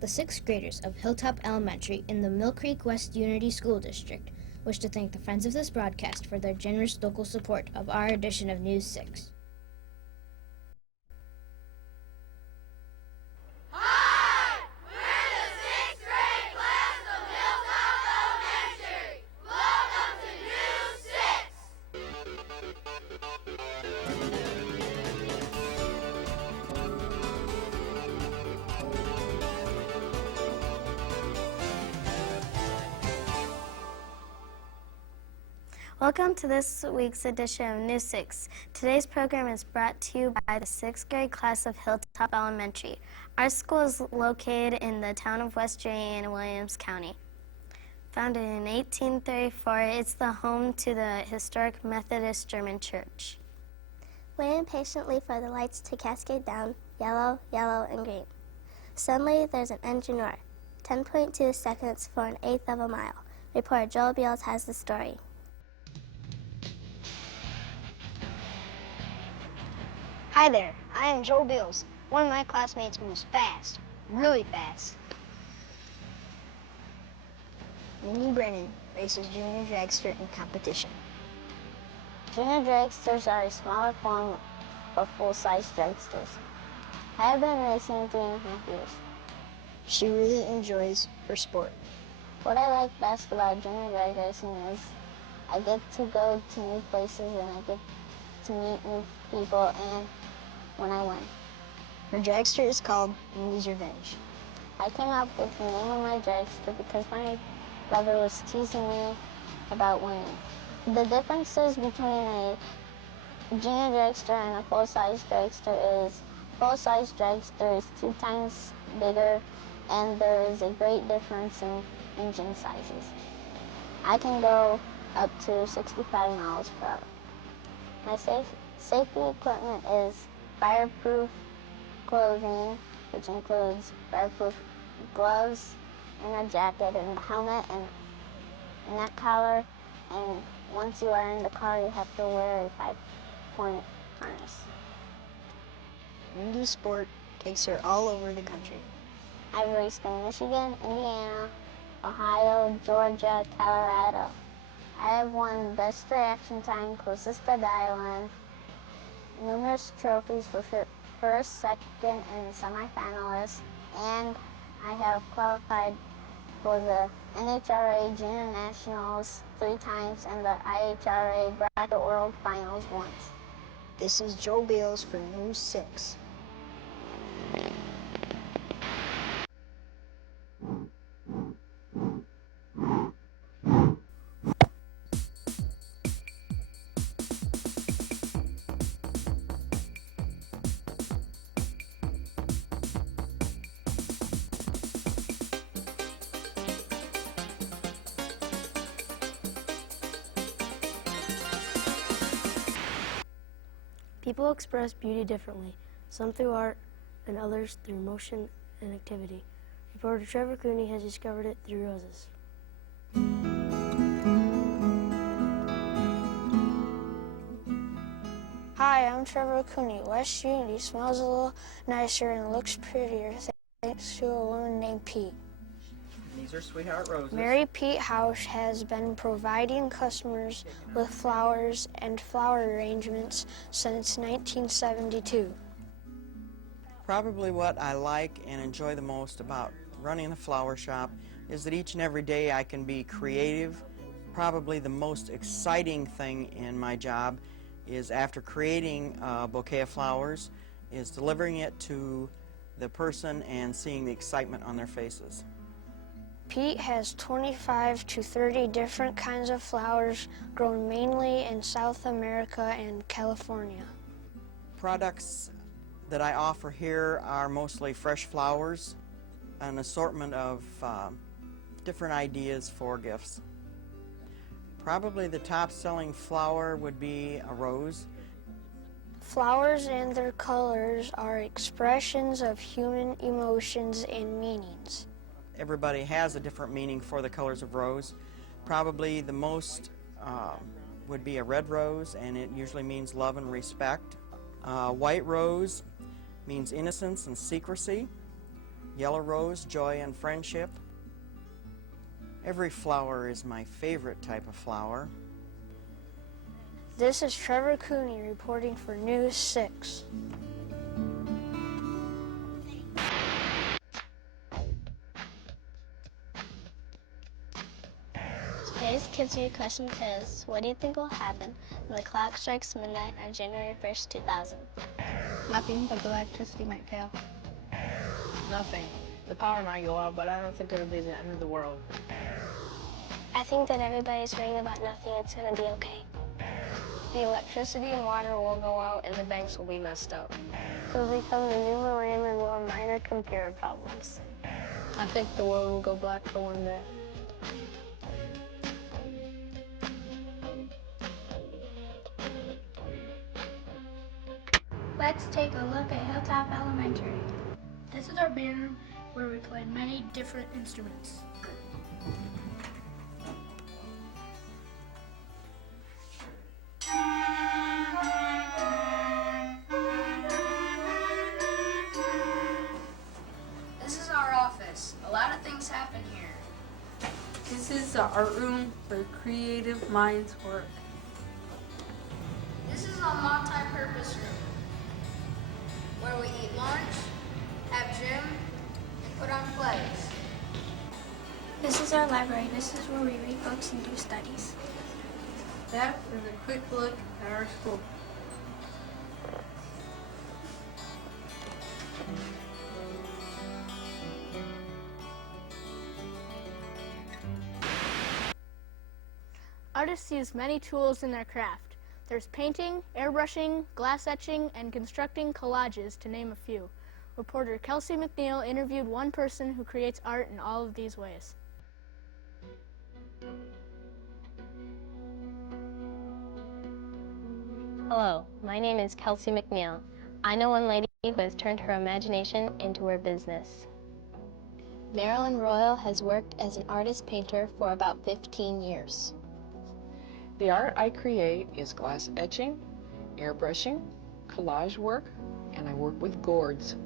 The 6th graders of Hilltop Elementary in the Mill Creek West Unity School District wish to thank the friends of this broadcast for their generous local support of our edition of News 6. Hi! We're the 6th grade class of Hilltop Elementary. Welcome to News 6. Welcome to this week's edition of News 6. Today's program is brought to you by the 6th grade class of Hilltop Elementary. Our school is located in the town of West Jane in Williams County. Founded in 1834, it's the home to the historic Methodist German Church. Wait impatiently for the lights to cascade down, yellow, yellow, and green. Suddenly, there's an engine roar. 10.2 seconds for an eighth of a mile. Reporter Joel Beals has the story. Hi there, I am Joel Beals. One of my classmates moves fast, really fast. Minnie Brennan races junior dragster in competition. Junior dragsters are a smaller form of full-size dragsters. I have been racing 3.5 years. She really enjoys her sport. What I like best about junior drag racing is I get to go to new places and I get to meet new people and when I win. Her dragster is called Minnie's Revenge. I came up with the name of my dragster because my brother was teasing me about winning. The differences between a junior dragster and a full-size dragster is full-size dragster is 2 times bigger and there is a great difference in engine sizes. I can go up to 65 miles per hour. My safety equipment is fireproof clothing, which includes fireproof gloves and a jacket and a helmet and a neck collar. And once you are in the car, you have to wear a 5-point harness. Minnie's sport takes her all over the country. I've raced in Michigan, Indiana, Ohio, Georgia, Colorado. I have won best reaction time, closest to the island, numerous trophies for first, second, and semifinalists, and I have qualified for the NHRA Junior Nationals 3 times and the IHRA Bracket World Finals once. This is Joe Beals for News 6. People express beauty differently, some through art and others through motion and activity. Reporter Trevor Cooney has discovered it through roses. Hi, I'm Trevor Cooney. West Unity smells a little nicer and looks prettier thanks to a woman named Pete. These are Sweetheart Roses. Mary Pete House has been providing customers with flowers and flower arrangements since 1972. Probably what I like and enjoy the most about running the flower shop is that each and every day I can be creative. Probably the most exciting thing in my job is after creating a bouquet of flowers is delivering it to the person and seeing the excitement on their faces. Pete has 25 to 30 different kinds of flowers grown mainly in South America and California. Products that I offer here are mostly fresh flowers, an assortment of different ideas for gifts. Probably the top-selling flower would be a rose. Flowers and their colors are expressions of human emotions and meanings. Everybody has a different meaning for the colors of rose. Probably the most would be a red rose, and it usually means love and respect. White rose means innocence and secrecy. Yellow rose, joy and friendship. Every flower is my favorite type of flower. This is Trevor Cooney reporting for News 6. Today's Kids Read question is, what do you think will happen when the clock strikes midnight on January 1st, 2000? Nothing, but the electricity might fail. Nothing. The power might go out, but I don't think it'll be the end of the world. I think that everybody's worrying about nothing. It's going to be okay. The electricity and water will go out and the banks will be messed up. It'll become the new millennium and will have minor computer problems. I think the world will go black for one day. Let's take a look at Hilltop Elementary. This is our band room where we play many different instruments. This is our office. A lot of things happen here. This is the art room where creative minds work. This is a multi-purpose room where we eat lunch, have gym, and put on plays. This is our library. This is where we read books and do studies. That is a quick look at our school. Artists use many tools in their craft. There's painting, airbrushing, glass etching, and constructing collages, to name a few. Reporter Kelsey McNeil interviewed one person who creates art in all of these ways. Hello, my name is Kelsey McNeil. I know one lady who has turned her imagination into her business. Marilyn Royal has worked as an artist painter for about 15 years. The art I create is glass etching, airbrushing, collage work, and I work with gourds.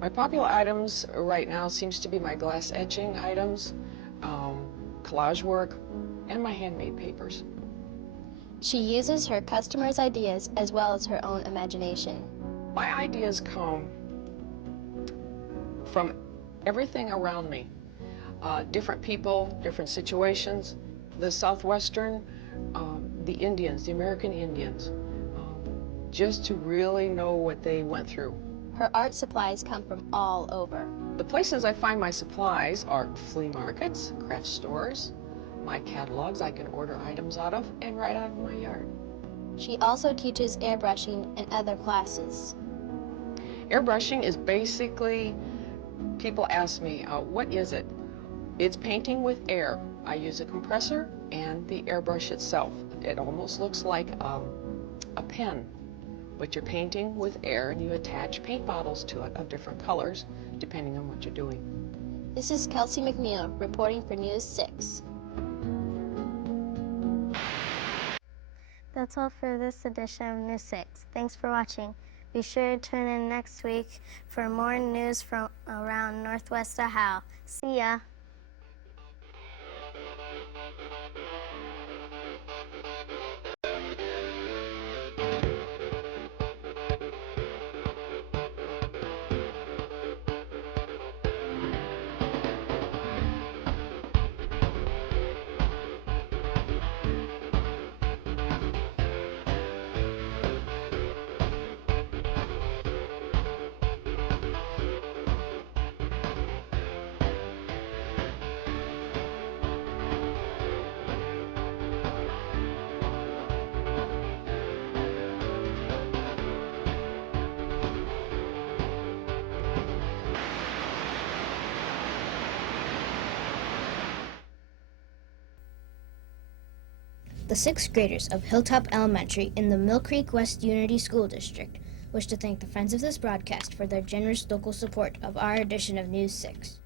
My popular items right now seems to be my glass etching items, collage work, and my handmade papers. She uses her customers' ideas as well as her own imagination. My ideas come from everything around me. Different people, different situations. The Southwestern, the Indians, the American Indians, just to really know what they went through. Her art supplies come from all over. The places I find my supplies are flea markets, craft stores, my catalogs I can order items out of, and right out of my yard. She also teaches airbrushing and other classes. Airbrushing is basically, people ask me, what is it? It's painting with air. I use a compressor and the airbrush itself. It almost looks like a pen, but you're painting with air and you attach paint bottles to it of different colors depending on what you're doing. This is Kelsey McNeil reporting for News 6. That's all for this edition of News 6. Thanks for watching. Be sure to tune in next week for more news from around Northwest Ohio. See ya! The sixth graders of Hilltop Elementary in the Mill Creek West Unity School District wish to thank the friends of this broadcast for their generous local support of our edition of News 6.